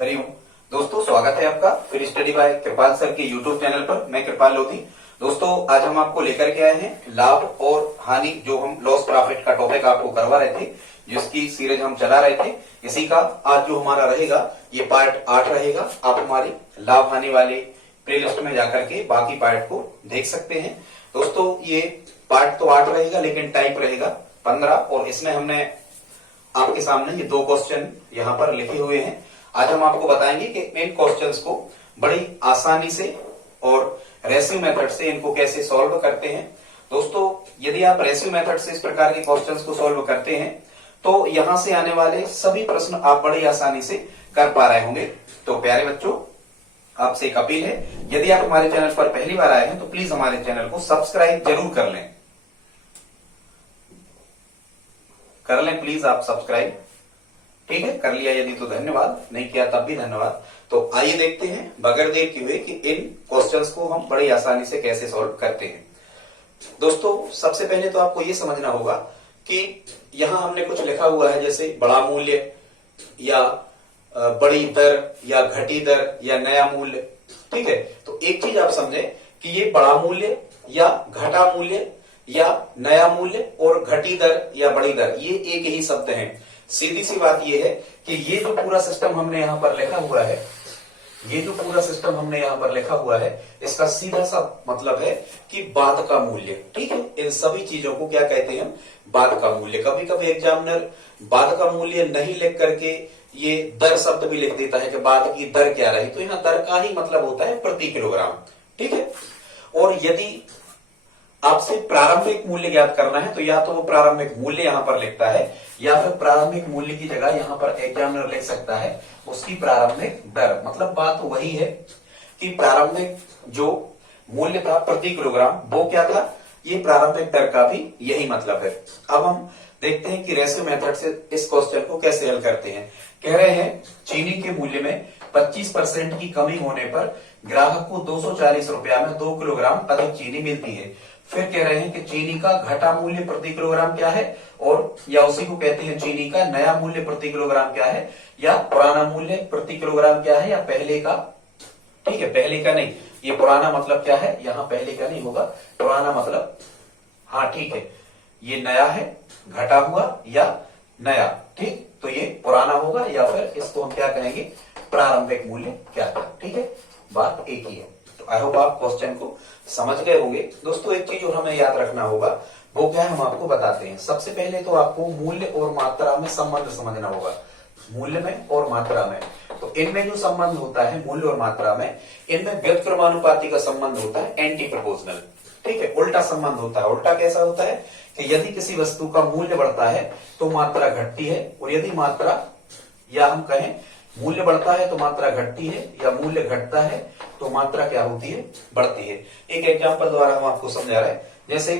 हरिओम दोस्तों, स्वागत है आपका फिर स्टडी बाय कृपाल सर के यूट्यूब चैनल पर। मैं कृपाल लोधी। दोस्तों, आज हम आपको लेकर के आए हैं लाभ और हानि, जो हम लॉस प्रॉफिट का टॉपिक आपको करवा रहे थे, जिसकी सीरीज हम चला रहे थे। इसी का आज जो हमारा रहेगा ये पार्ट 8 रहेगा। आप हमारी लाभ हानि वाले प्लेलिस्ट में जाकर के बाकी पार्ट को देख सकते हैं। दोस्तों, ये पार्ट तो 8 रहेगा लेकिन टाइप रहेगा 15, और इसमें हमने आपके सामने ये 2 क्वेश्चन यहाँ पर लिखे हुए हैं। आज हम आपको बताएंगे कि इन क्वेश्चंस को बड़ी आसानी से और रेशियो मेथड से इनको कैसे सॉल्व करते हैं। दोस्तों, यदि आप रेशियो मेथड से इस प्रकार के क्वेश्चंस को सॉल्व करते हैं तो यहां से आने वाले सभी प्रश्न आप बड़ी आसानी से कर पा रहे होंगे। तो प्यारे बच्चों, आपसे एक अपील है, यदि आप हमारे चैनल पर पहली बार आए हैं तो प्लीज हमारे चैनल को सब्सक्राइब जरूर कर लें। प्लीज आप सब्सक्राइब। ठीक है, कर लिया यदि तो धन्यवाद, नहीं किया तब भी धन्यवाद। तो आइए देखते हैं बगैर देर किए कि इन क्वेश्चंस को हम बड़ी आसानी से कैसे सॉल्व करते हैं। दोस्तों, सबसे पहले तो आपको ये समझना होगा कि यहां हमने कुछ लिखा हुआ है, जैसे बड़ा मूल्य या बड़ी दर या घटी दर या नया मूल्य। ठीक है, तो एक चीज आप समझे कि ये बड़ा मूल्य या घटा मूल्य या नया मूल्य और घटी दर या बड़ी दर, ये एक ही शब्द है। सीधी सी बात ये है कि ये जो पूरा सिस्टम हमने यहाँ पर लिखा हुआ है, इसका सीधा सा मतलब है कि बाद का मूल्य। ठीक है, इन सभी चीजों को क्या कहते हैं हम? बाद का मूल्य। कभी कभी एग्जामिनर बाद का मूल्य नहीं लिख करके ये दर शब्द भी लिख देता है कि बाद की दर क्या रही, तो यहाँ दर का ही मतलब होता है प्रति किलोग्राम। ठीक है, और यदि आपसे प्रारंभिक मूल्य ज्ञात करना है तो या तो वो प्रारंभिक मूल्य यहां पर लिखता है या फिर प्रारंभिक मूल्य की जगह यहां पर एग्जामिनर लिख सकता है उसकी प्रारंभिक दर। मतलब बात वही है कि प्रारंभिक जो मूल्य था प्रति किलोग्राम वो क्या था, ये प्रारंभिक दर का भी यही मतलब है। अब हम देखते हैं कि रेशियो मेथड से इस क्वेश्चन को कैसे हल करते हैं। कह रहे हैं चीनी के मूल्य में 25% की कमी होने पर ग्राहक को 240 रुपया में 2 किलोग्राम अधिक चीनी मिलती है। फिर कह रहे हैं कि चीनी का घटा मूल्य प्रति किलोग्राम क्या है, और या उसी को कहते हैं चीनी का नया मूल्य प्रति किलोग्राम क्या है, या पुराना मूल्य प्रति किलोग्राम क्या है, या पहले का। ठीक है, पहले का नहीं, ये पुराना मतलब क्या है, यहाँ पहले का नहीं होगा, पुराना मतलब, हाँ ठीक है, ये नया है, घटा हुआ या नया। ठीक, तो ये पुराना होगा, या फिर इसको हम क्या कहेंगे, प्रारंभिक मूल्य क्या था। ठीक है, बात एक ही है। तो आई होप आप क्वेश्चन को समझ गए होंगे। दोस्तों, एक चीज और हमें याद रखना होगा, वो क्या है हम आपको बताते हैं। सबसे पहले तो आपको मूल्य और मात्रा में संबंध समझना होगा। मूल्य में और मात्रा में, तो इनमें जो संबंध होता है मूल्य और मात्रा में, इनमें व्युत्क्रमानुपाती का संबंध होता है, एंटी प्रोपोर्शनल। ठीक है, उल्टा संबंध होता है। उल्टा कैसा होता है कि यदि किसी वस्तु का मूल्य बढ़ता है तो मात्रा घटती है, और यदि मात्रा, या हम कहें मूल्य बढ़ता है तो मात्रा घटती है, या मूल्य घटता है तो मात्रा क्या होती है, बढ़ती है। एक एग्जांपल द्वारा हम आपको समझा रहे हैं। जैसे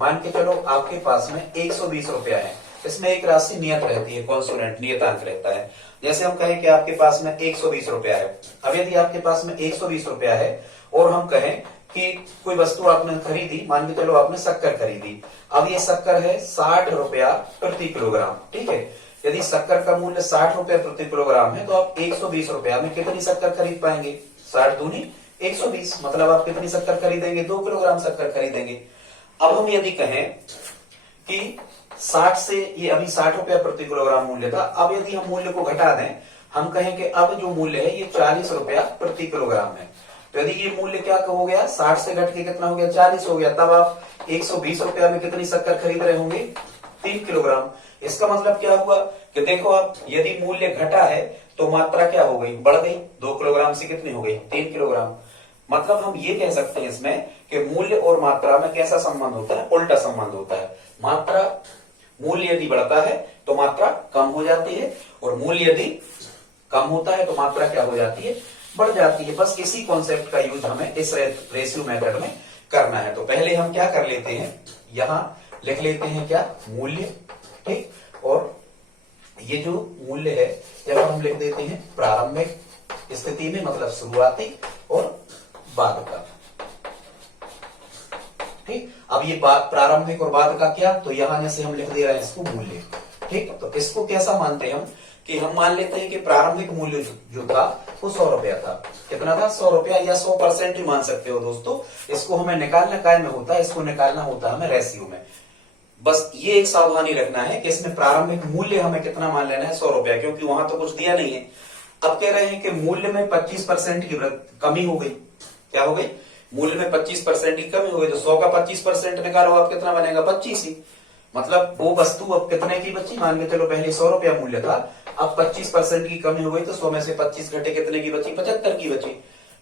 मान के चलो आपके पास में 120 रुपया है, इसमें एक राशि नियत रहती है, कॉन्सोनेंट नियतांक रहता है। जैसे हम कहें कि आपके पास में 120 रुपया है। अब यदि आपके पास में 120 रुपया है और हम कहें कि कोई वस्तु आपने खरीदी, मान के चलो आपने शक्कर खरीदी। अब ये शक्कर है 60 रुपया प्रति किलोग्राम। ठीक है, यदि शक्कर का मूल्य 60 रुपया प्रति किलोग्राम है तो आप 120 रुपया में कितनी शक्कर खरीद पाएंगे? 60 दूनी 120, मतलब आप कितनी शक्कर खरीदेंगे? 2 किलोग्राम शक्कर खरीदेंगे। अब हम यदि कहें कि 60 से, ये अभी 60 रुपया प्रति किलोग्राम मूल्य था, अब यदि हम मूल्य को घटा दें, हम कहें कि अब जो मूल्य है ये 40 रुपया प्रति किलोग्राम है, तो यदि ये मूल्य क्या हो गया, 60 से घट के कितना हो गया, 40 हो गया, तब आप 120 रुपया में कितनी शक्कर खरीद रहे होंगे? 3 किलोग्राम। इसका मतलब क्या हुआ कि देखो, आप यदि मूल्य घटा है तो मात्रा क्या हो गई, बढ़ गई। 2 किलोग्राम से कितनी हो गई, 3 किलोग्राम। मतलब हम ये कह सकते हैं इसमें कि मूल्य और मात्रा में कैसा संबंध होता है, उल्टा संबंध होता है। मात्रा, मूल्य यदि बढ़ता है तो मात्रा कम हो जाती है, और मूल्य यदि कम होता है तो मात्रा क्या हो जाती है, बढ़ जाती है। बस इसी कॉन्सेप्ट का यूज हमें इस रेशियो मेथड में करना है। तो पहले हम क्या कर लेते हैं, यहां लिख लेते हैं क्या, मूल्य। ठीक, और ये जो मूल्य है यहाँ हम लिख देते हैं प्रारंभिक स्थिति में, मतलब शुरुआती, और बाद का। ठीक, अब ये प्रारंभिक और बाद का क्या, तो यहां जैसे हम लिख दे रहे हैं इसको मूल्य। ठीक, तो इसको कैसा मानते हैं हम कि हम मान लेते हैं कि प्रारंभिक मूल्य जो था वो 100 रुपया था। कितना था? 100 रुपया, या 100% ही मान सकते हो दोस्तों। इसको हमें निकालना काय में होता है? इसको निकालना होता है हमें रेशियो में। बस ये एक सावधानी रखना है कि इसमें प्रारंभिक मूल्य हमें कितना मान लेना है? 100 रुपया, क्योंकि वहां तो कुछ दिया नहीं है। अब कह रहे हैं कि मूल्य में 25% की कमी हो गई। क्या हो गई? मूल्य में 25% की कमी हो गई। तो 100 का 25% निकालो, आप कितना बनेगा? 25 ही। मतलब वो वस्तु अब कितने की बची? मान के चलो पहले 100 रुपया मूल्य था, अब 25% की कमी हो गई तो 100 में से 25 घटे कितने की बची? 75 की बची।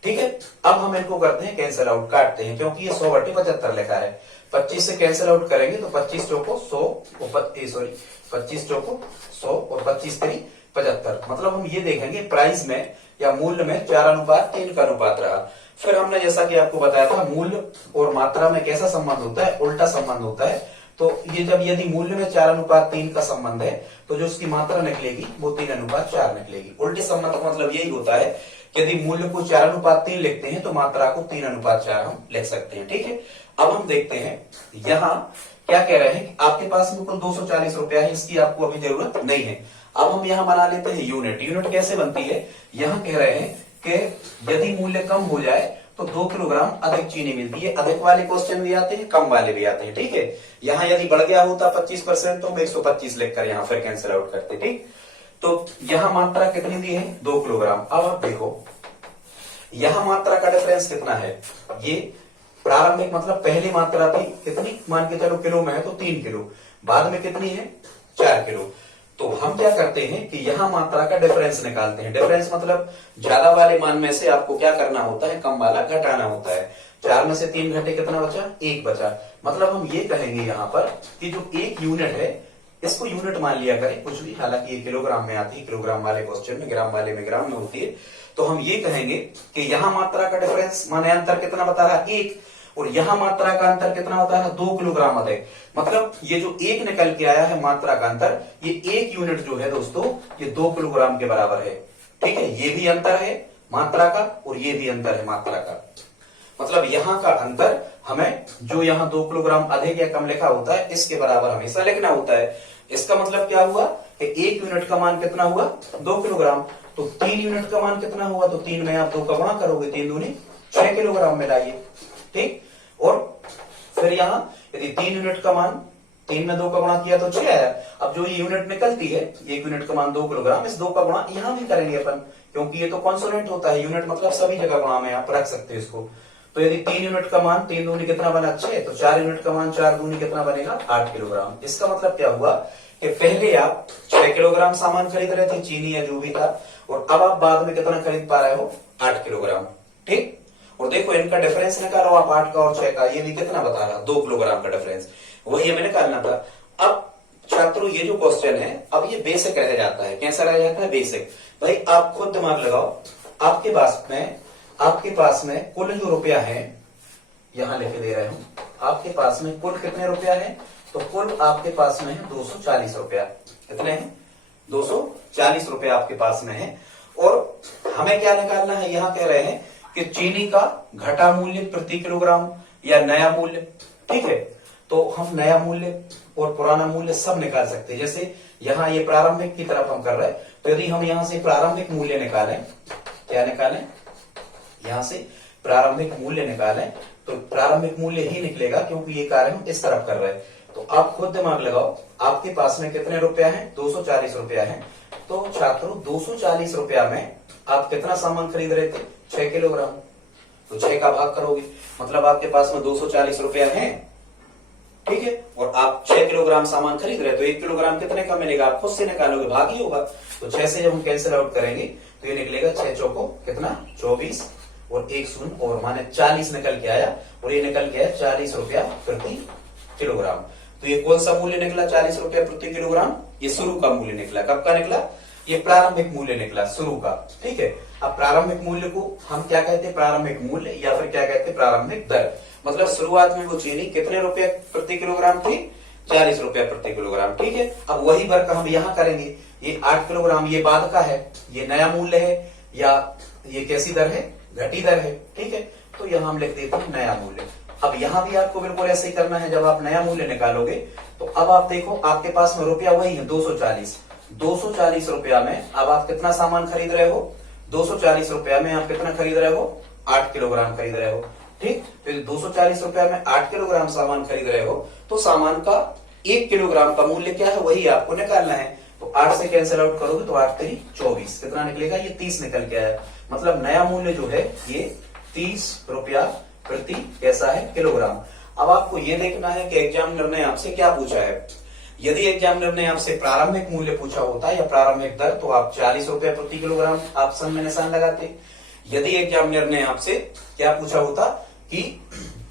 ठीक है, अब हम इनको करते हैं कैंसिल आउट, काटते हैं, क्योंकि ये 100/75 लिखा है। 25 से कैंसिल आउट करेंगे तो 25 चौको 100, 25 चौको 100 और 25 3 75। मतलब हम ये देखेंगे प्राइस में या मूल्य में 4:3 का अनुपात रहा। फिर हमने जैसा कि आपको बताया था मूल्य और मात्रा में कैसा संबंध होता है? उल्टा संबंध होता है। तो ये जब यदि मूल्य में 4:3 का संबंध है तो जो उसकी मात्रा निकलेगी वो 3:4 निकलेगी। उल्टे संबंध का मतलब यही होता है कि यदि मूल्य को 4:3 लिखते हैं तो मात्रा को 3:4 हम लिख सकते हैं। ठीक है, अब हम देखते हैं यहाँ क्या कह रहे हैं। आपके पास में कुल 240 रुपया है, इसकी आपको अभी जरूरत नहीं है। अब हम यहाँ बना लेते हैं यूनिट। यूनिट कैसे बनती है? यहाँ कह रहे हैं कि यदि मूल्य कम हो जाए तो 2 किलोग्राम अधिक चीनी मिलती है। अधिक वाले क्वेश्चन भी आते हैं, कम वाले भी आते हैं। ठीक है, यहाँ यदि बढ़ गया होता 25% तो हम 125 लिखकर यहाँ फिर कैंसिल आउट करते। ठीक, तो यहाँ मात्रा कितनी दी है? 2 किलोग्राम। अब आप देखो यहाँ मात्रा का डिफरेंस कितना है? ये प्रारंभिक मतलब पहली मात्रा थी कितनी? मान के चलो किलो में है तो 3 किलो, बाद में कितनी है? 4 किलो। तो हम क्या करते हैं कि यहाँ मात्रा का डिफरेंस निकालते हैं। डिफरेंस मतलब ज्यादा वाले मान में से आपको क्या करना होता है? कम वाला घटाना होता है। 4 में से 3 घटे कितना बचा? 1 बचा। मतलब हम ये कहेंगे यहाँ पर कि जो 1 यूनिट है इसको यूनिट मान लिया करें कुछ भी, हालांकि ये किलोग्राम में आती है, किलोग्राम वाले क्वेश्चन में, ग्राम वाले में ग्राम में होती है। तो हम ये कहेंगे कि यहाँ मात्रा का डिफरेंस माने अंतर कितना बता रहा? 1, और यहाँ मात्रा का अंतर कितना होता है? 2 किलोग्राम अधिक। मतलब ये जो 1 निकल के आया है मात्रा का अंतर, ये 1 यूनिट जो है दोस्तों ये 2 किलोग्राम के बराबर है। ठीक है, ये भी अंतर है मात्रा का और ये भी अंतर है मात्रा का। मतलब यहाँ का अंतर हमें जो यहाँ 2 किलोग्राम अधिक या कम लिखा होता है इसके बराबर हमेशा लिखना होता है। इसका मतलब क्या हुआ कि 1 यूनिट का मान कितना हुआ? 2 किलोग्राम। तो 3 यूनिट का मान कितना हुआ? तो 3 में आप 2 का गुणा करोगे, 3 दूनी 6 किलोग्राम में लाइए। ठीक, और फिर यहाँ यदि 3 यूनिट का मान 3 में 2 का गुणा किया तो 6 आया। अब जो ये यूनिट निकलती है 1 यूनिट का मान 2 किलोग्राम, इस 2 का गुणा यहाँ भी करेंगे अपन, क्योंकि ये तो कॉन्सोनेंट होता है। यूनिट मतलब सभी जगह गुणा में आप रख सकते हो इसको। तो यदि 3 यूनिट का मान 3 दूनी कितना बना? 6, तो 4 यूनिट का मान 4 दूनी कितना बनेगा? 8 किलोग्राम। इसका मतलब क्या हुआ कि पहले आप 6 किलोग्राम सामान खरीद रहे थे, चीनी या जो भी था, और अब आप बाद में कितना खरीद पा रहे हो? 8 किलोग्राम। ठीक, और देखो इनका डिफरेंस निकालो आप, 8 का और 6 का, ये भी कितना बता रहा? 2 किलोग्राम का डिफरेंस, वही हमें निकालना था। अब छात्रों ये जो क्वेश्चन है अब ये बेसिक रह जाता है। कैसा रह जाता है? बेसिक। भाई आप खुद दिमाग लगाओ, आपके पास में कुल जो रुपया है, यहां लिखे दे रहे हूं, आपके पास में कुल कितने रुपया है? तो कुल आपके पास में है 240 रुपया। कितने हैं? 240 रुपया आपके पास में है। और हमें क्या निकालना है? यहां कह रहे हैं कि चीनी का घटा मूल्य प्रति किलोग्राम या नया मूल्य। ठीक है, तो हम नया मूल्य और पुराना मूल्य सब निकाल सकते हैं। जैसे यहाँ ये प्रारंभिक की तरफ हम कर रहे हैं, तो यदि हम यहाँ से प्रारंभिक मूल्य निकालें, क्या निकालें? यहाँ से प्रारंभिक मूल्य निकालें तो प्रारंभिक मूल्य ही निकलेगा, क्योंकि ये कार्य हम इस तरफ कर रहे हैं। तो आप खुद दिमाग लगाओ, आपके पास में कितने रुपया है? 240 रुपया है। तो छात्रों 240 रुपया में आप कितना सामान खरीद रहे थे? 6 किलोग्राम। तो 6 का भाग करोगे, मतलब आपके पास में 240 रुपया है। ठीक है, और आप 6 किलोग्राम सामान खरीद रहे, तो 1 किलोग्राम कितने का मिलेगा? आप खुद से निकालोगे, भाग ही होगा। तो 6 से जब हम कैंसिल आउट करेंगे तो ये निकलेगा 6 चौको कितना? 24, और 1 शून्य, और माने 40 निकल के आया, और ये निकल के आया 40 रुपया प्रति किलोग्राम। तो ये कौन सा मूल्य निकला? 40 रुपया प्रति किलोग्राम। ये शुरू का मूल्य निकला। कब का निकला? ये प्रारंभिक मूल्य निकला, शुरू का। ठीक है, अब प्रारंभिक मूल्य को हम क्या कहते हैं? प्रारंभिक मूल्य, या फिर क्या कहते हैं? प्रारंभिक दर। मतलब शुरुआत में वो चीनी कितने रुपए प्रति किलोग्राम थी? 40 रुपया प्रति किलोग्राम। ठीक है, अब वही वर्क हम यहाँ करेंगे। ये 8 किलोग्राम ये बाद का है, ये नया मूल्य है, या ये कैसी दर है? घटी दर है। ठीक है, तो यहाँ हम लिख देते हैं नया मूल्य। अब यहाँ भी आपको बिल्कुल ऐसे ही करना है। जब आप नया मूल्य निकालोगे तो अब आप देखो आपके पास में रुपया वही है 240, 240 रुपया में अब आप कितना सामान खरीद रहे हो? 240 रुपया में आप कितना खरीद रहे हो? 8 किलोग्राम खरीद रहे हो। ठीक, तो 240 रुपया में 8 किलोग्राम सामान खरीद रहे हो, तो सामान का 1 किलोग्राम का मूल्य क्या है वही आपको निकालना है। तो 8 से कैंसिल आउट करोगे तो 8 3 24, कितना निकलेगा? ये 30 निकल के आया। मतलब नया मूल्य जो है ये 30 रुपया प्रति कैसा है? किलोग्राम। अब आपको ये देखना है कि एग्जामिनर ने आपसे क्या पूछा है। यदि एग्जामिनर ने आपसे प्रारंभिक मूल्य पूछा होता या प्रारंभिक दर, तो आप 40 रुपया प्रति किलोग्राम ऑप्शन में निशान लगाते। यदि एग्जामिनर ने आपसे क्या पूछा होता कि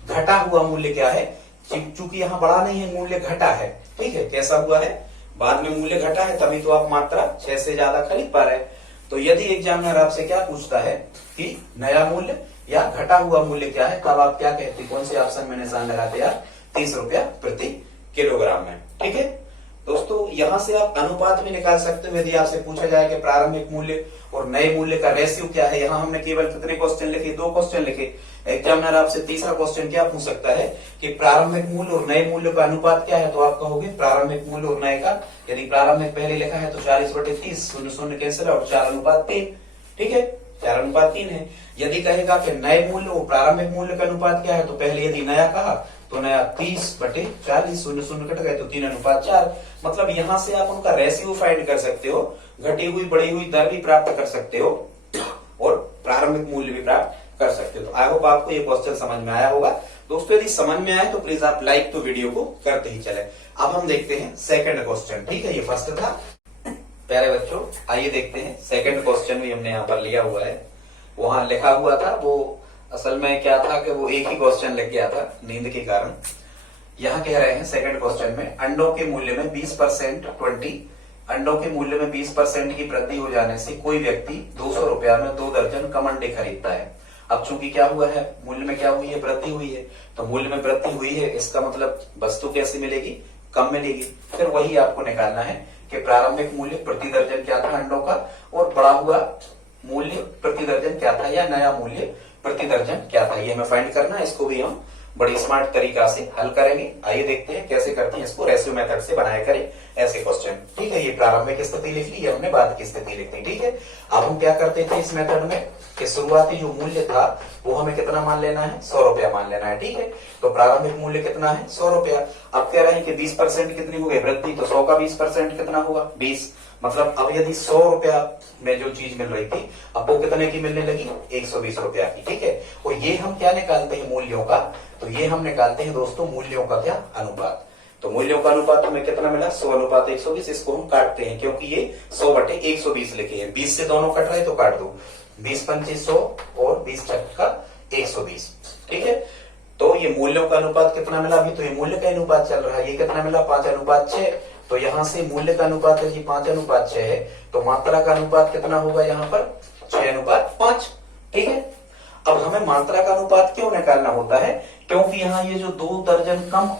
घटा हुआ मूल्य क्या है, चूंकि यहाँ बढ़ा नहीं है, मूल्य घटा है। ठीक है, कैसा हुआ है? बाद में मूल्य घटा है, तभी तो आप मात्रा 6 से ज्यादा खरीद पा रहे हैं। तो यदि एग्जामिनर आपसे क्या पूछता है कि नया मूल्य या घटा हुआ मूल्य क्या है, तब आप क्या कहते? कौन से ऑप्शन में निशान लगाते यार? 30 रुपया प्रति किलोग्राम में। ठीक है दोस्तों, यहां से आप अनुपात भी निकाल सकते हो। यदि आपसे पूछा जाए कि प्रारंभिक मूल्य और नए मूल्य का रेशियो क्या है, यहाँ हमने केवल कितने क्वेश्चन लिखे? 2 क्वेश्चन लिखे। एग्जामिनर आपसे तीसरा क्वेश्चन क्या पूछ सकता है कि प्रारंभिक मूल्य और नए मूल्य का अनुपात क्या है, तो आप कहोगे प्रारंभिक मूल्य और नए का, यदि प्रारंभिक पहले लिखा है तो 40/30, 0 कैंसिल और 4:3। ठीक है, 4:3 है। यदि कहेगा कि नए मूल्य और प्रारंभिक मूल्य का अनुपात क्या है, तो पहले यदि नया कहा तो नया 30/40, 0 कट गए तो 3:4। मतलब यहां से आप उनका रेशियो फाइंड कर सकते हो, घटी हुई बढ़ी हुई दर भी प्राप्त कर सकते हो और प्रारंभिक मूल्य भी प्राप्त कर सकते हो। तो आई होप आपको ये क्वेश्चन समझ में आया होगा। दोस्तों यदि समझ में आए तो प्लीज आप लाइक तो वीडियो को करते ही चले। अब हम देखते हैं सेकंड क्वेश्चन। ठीक है, ये फर्स्ट था। प्यारे बच्चों, आइए देखते हैं सेकंड क्वेश्चन भी हमने यहाँ पर लिया हुआ है। वहां लिखा हुआ था, वो असल में क्या था कि वो एक ही क्वेश्चन लिख गया था नींद के कारण। यहाँ कह रहे हैं सेकंड क्वेश्चन में, अंडों के मूल्य में 20% अंडों के मूल्य में 20% की वृद्धि हो जाने से कोई व्यक्ति 200 रुपया में 2 दर्जन कम अंडे खरीदता है। अब चूंकि क्या हुआ है, मूल्य में क्या हुई है? वृद्धि हुई है। तो मूल्य में वृद्धि हुई है, इसका मतलब वस्तु कैसे मिलेगी? कम मिलेगी। फिर वही आपको निकालना है कि प्रारंभिक मूल्य प्रति दर्जन क्या था अंडों का, और बढ़ा हुआ मूल्य प्रति दर्जन क्या था, या नया मूल्य प्रति दर्जन क्या था। ये हमें फाइंड करना है। इसको भी हम बड़ी स्मार्ट तरीका से हल करेंगे। आइए देखते हैं कैसे करते हैं इसको। रेशियो मेथड से बनाया करें ऐसे क्वेश्चन। ठीक है, ये प्रारंभिक स्थिति लिख ली, हमने बाद की स्थिति लिख ली। ठीक है, अब हम क्या करते थे इस मेथड में कि शुरुआती जो मूल्य था वो हमें कितना मान लेना है? 100 रुपया मान लेना है। ठीक है, तो प्रारंभिक मूल्य कितना है? 100 रुपया। अब कह रहे हैं कि 20% कितनी हो गई वृद्धि, तो 100 का 20% कितना होगा? 20। मतलब अब यदि 100 रुपया में जो चीज मिल रही थी, अब वो कितने की मिलने लगी? 120 रुपया की। ठीक है, और ये हम क्या निकालते हैं? मूल्यों का। तो ये हम निकालते हैं दोस्तों मूल्यों का क्या? अनुपात। तो मूल्यों का अनुपात हमें कितना मिला? 100:120। इसको हम काटते हैं क्योंकि ये 100/120 लिखे हैं। 20 से दोनों कट रहे तो काट दो। 20×5 100 और 20×120। ठीक है, तो ये मूल्यों का अनुपात कितना मिला? अभी तो ये मूल्य का अनुपात चल रहा है। ये कितना मिला? 5:6। तो यहां से मूल्य का अनुपात है जी 5:6 है, तो मात्रा का अनुपात कितना होगा यहाँ पर? 6:5। ठीक है, अब हमें मात्रा का अनुपात क्यों निकालना होता है? क्योंकि यहाँ ये जो 2 दर्जन कम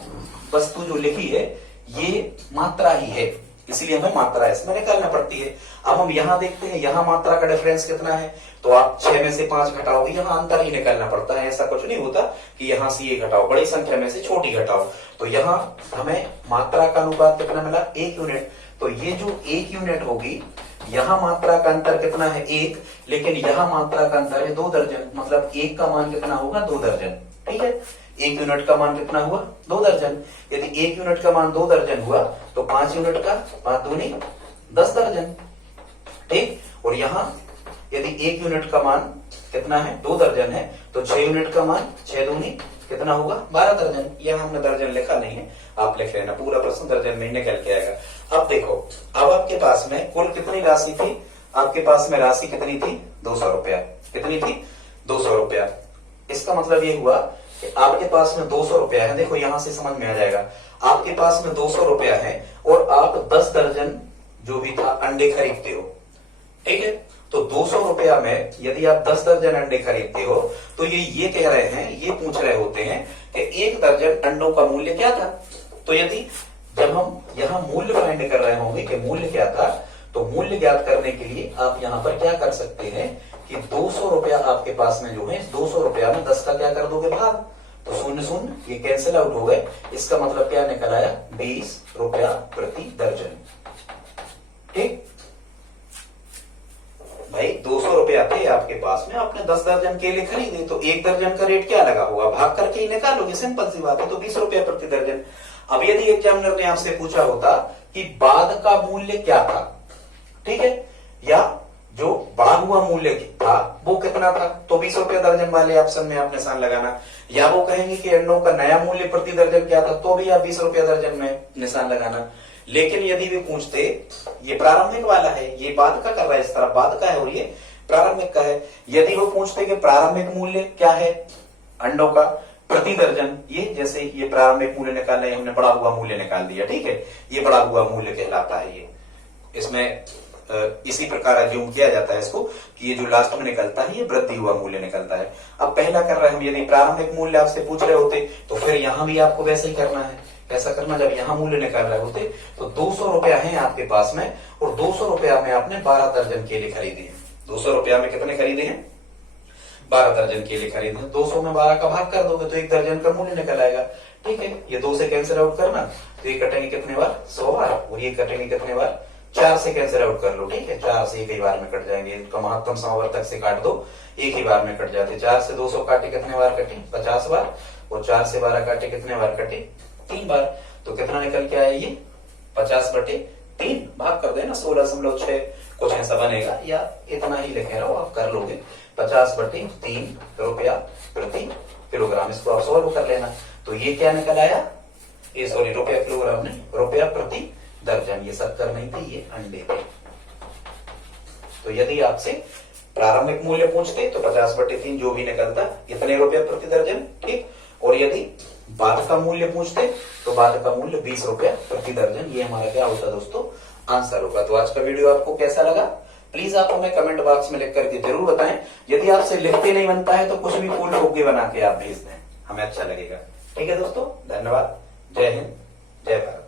वस्तु जो लिखी है ये मात्रा ही है, इसलिए हमें मात्रा इसमें निकालना पड़ती है। अब हम यहाँ देखते हैं, यहाँ मात्रा का डिफरेंस कितना है, तो आप 6 में से 5 घटाओगे, यहाँ अंतर ही निकालना पड़ता है। ऐसा कुछ नहीं होता कि यहाँ से ये घटाओ, बड़ी संख्या में से छोटी घटाओ। तो यहाँ हमें मात्रा का अनुपात कितना मिला? 1 यूनिट। तो ये जो 1 यूनिट होगी, यहाँ मात्रा का अंतर कितना है? 1, लेकिन यहाँ मात्रा का अंतर है 2 दर्जन। मतलब 1 का मान कितना होगा? 2 दर्जन। ठीक है, 1 यूनिट का मान कितना हुआ? 2 दर्जन। यदि 1 यूनिट का मान 2 दर्जन हुआ तो 5 यूनिट का 5 दूनी 10 दर्जन। ठीक, और यहाँ यदि 1 यूनिट का मान कितना है? 2 दर्जन है, तो 6 यूनिट का मान 6 दूनी कितना होगा? 12 दर्जन। यहाँ हमने दर्जन लिखा नहीं है, आप लिख लेना, पूरा प्रश्न दर्जन में निकल के आएगा। अब देखो, अब आपके पास में कुल कितनी राशि थी? आपके पास में राशि कितनी थी? 200 रुपया। कितनी थी? 200 रुपया। इसका मतलब ये हुआ कि आपके पास में 200 रुपया है। देखो यहां से समझ में आ जाएगा, आपके पास में 200 रुपया है और आप 10 दर्जन जो भी था अंडे खरीदते हो। ठीक है, तो 200 रुपया में यदि आप 10 दर्जन अंडे खरीदते हो तो ये कह रहे हैं, ये पूछ रहे होते हैं कि 1 दर्जन अंडों का मूल्य क्या था। तो यदि जब हम यहाँ मूल्य फाइंड कर रहे होंगे कि मूल्य क्या था, तो मूल्य ज्ञात करने के लिए आप यहाँ पर क्या कर सकते हैं कि 200 रुपया आपके पास में जो है, 200 रुपया में 10 का क्या कर दोगे? भाग। तो 0 ये कैंसिल आउट हो गए। इसका मतलब क्या निकल आया? 20 रुपया प्रति दर्जन। ठीक, थे आपके पास में, आपने 10 दर्जन केले खरीदे, तो 1 दर्जन का रेट क्या लगा होगा, भाग करके ही निकालोगे, सिंपल सी बात है, तो 20 रुपया प्रति दर्जन। अब यदि एग्जामिनर ने आपसे पूछा होता कि बाद का मूल्य क्या था, ठीक है, या जो बढ़ा हुआ मूल्य था वो कितना था, तो 20 रुपया दर्जन वाले ऑप्शन में आप निशान लगाना, या वो कहेंगे कि अंडों का नया मूल्य प्रति दर्जन क्या था, तो भी आप 20 रुपया दर्जन में निशान लगाना। लेकिन यदि वे पूछते, ये प्रारंभिक वाला है, ये बाद का कर रहा है, इस तरह बाद का है और ये प्रारंभिक का है, यदि वो पूछते कि प्रारंभिक मूल्य क्या है अंडों का प्रति दर्जन, ये जैसे ये प्रारंभिक मूल्य निकालना है, हमने बढ़ा हुआ मूल्य निकाल दिया, ठीक है, ये बढ़ा हुआ मूल्य कहलाता है। ये इसमें इसी प्रकार अज्यूम किया जाता है इसको कि ये जो लास्ट में निकलता है ये वृद्धि हुआ मूल्य निकलता है। अब पहला कर रहे हैं हम, यदि प्रारंभिक मूल्य आपसे पूछ रहे होते तो फिर यहां भी आपको वैसे ही करना है। कैसा करना, जब यहां मूल्य निकाल रहे होते तो 200 रुपया है आपके पास में, और 200 रुपया में आपने 12 दर्जन केले खरीदे हैं। 200 रुपया में कितने खरीदे हैं, 12 दर्जन केले खरीदे हैं। 200 में 12 का भाग कर दोगे तो 1 दर्जन का मूल्य निकल आएगा, ठीक है। ये 2 से कैंसिल आउट करना, तो ये कटेंगे कितने बार, 100 बार, और ये कटेंगे कितने बार, 4 से कैंसिल आउट कर लो, ठीक है, 4 से एक ही बार में कट जाएंगे। इनका महत्तम समावर्तक से काट दो, एक ही बार में कट जाते। 4 से 200 काटे कितने बार कटे, 50 बार, और 4 से 12 काटे कितने बार कटे, 3 बार। तो कितना निकल के आया ये, 50/3, भाग कर देना 16.6, कुछ ऐसा बनेगा, या इतना ही लिखे रहो, आप कर लोगे, 50/3 रुपया प्रति किलोग्राम। इसको आप सॉल्व कर लेना, तो ये क्या निकल आया, ये सॉरी रुपया किलोग्राम नहीं, रुपया प्रति दर्जन। ये 70 नहीं थे, ये अंडे थे। तो यदि आपसे प्रारंभिक मूल्य पूछते तो 50/3 जो भी निकलता इतने रुपया प्रति दर्जन, ठीक। और यदि बाद का मूल्य पूछते तो बाद का मूल्य 20 रुपया प्रति दर्जन। ये हमारा क्या होता दोस्तों, आंसर होगा। तो आज का वीडियो आपको कैसा लगा, प्लीज आप हमें कमेंट बॉक्स में लिख करके जरूर बताएं। यदि आपसे लिखते नहीं बनता है तो कुछ भी फूल फूके बना के आप भेज दें, हमें अच्छा लगेगा, ठीक है दोस्तों। धन्यवाद, जय हिंद, जय भारत।